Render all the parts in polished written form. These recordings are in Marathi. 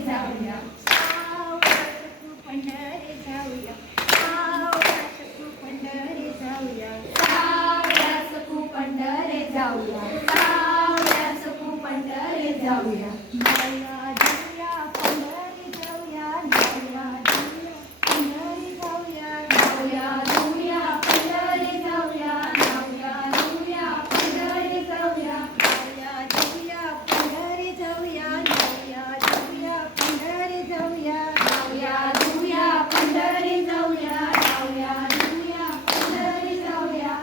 जाऊया सावळ्यासकू पंढरी जाऊया सावळ्यासकू पंढरी जाऊया सावळ्यासकू पंढरी जाऊया सावळ्यासकू पंढरी जाऊया नवया जाऊया पंढरी जाऊया नवया जाऊया पंढरी जाऊया नवया जाऊया पंढरी जाऊया नवया जाऊया पंढरी जाऊया नवया जाऊया पंढरी जाऊया नवया जाऊया पंढरी जाऊया नवया जाऊया पंढरी जाऊया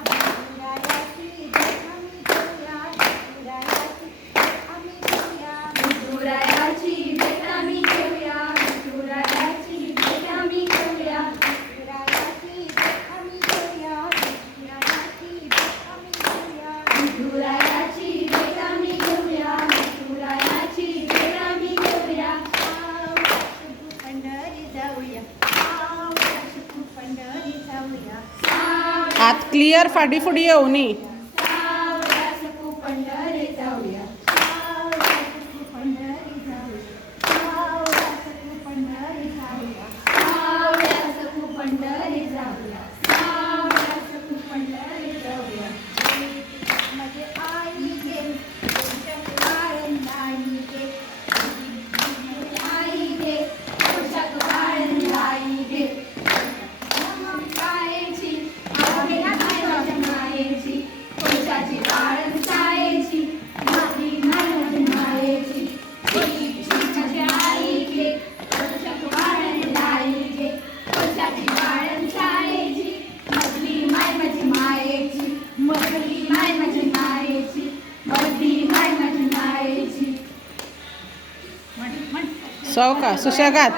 विठुरायाची भेट आम्ही घेऊया विठुरायाची भेट आम्ही घेऊया विठुरायाची भेट आम्ही घेऊया विठुरायाची भेट आम्ही घेऊया विठुरायाची भेट आम्ही घेऊया पंढरी जाऊया पंढरी जाऊया हात क्लिअर फाडीफुडी येऊ नी सावळ्यासकू पंढरी जाऊया सावळ्यासकू पंढरी जाऊया सावळ्यासकू पंढरी जाऊया सावळ्यासकू पंढरी जाऊया सावळ्यासकू पंढरी जाऊया माझे आई गे आई गे आई गे पोशाख बाळंत आई गे कायेची आवडे माझ्या मायेची पोशाची बाळंत कायेची माझी माझ्या मायेची माझी आई गे पोशाख बाळंत आई गे पोशाची बाळंत कायेची मधली माय माझी मायेची मधली माय माझी मायेची मधली माय माझी मायेची सौका सुशेगात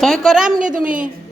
थंय करा मगे तुम्ही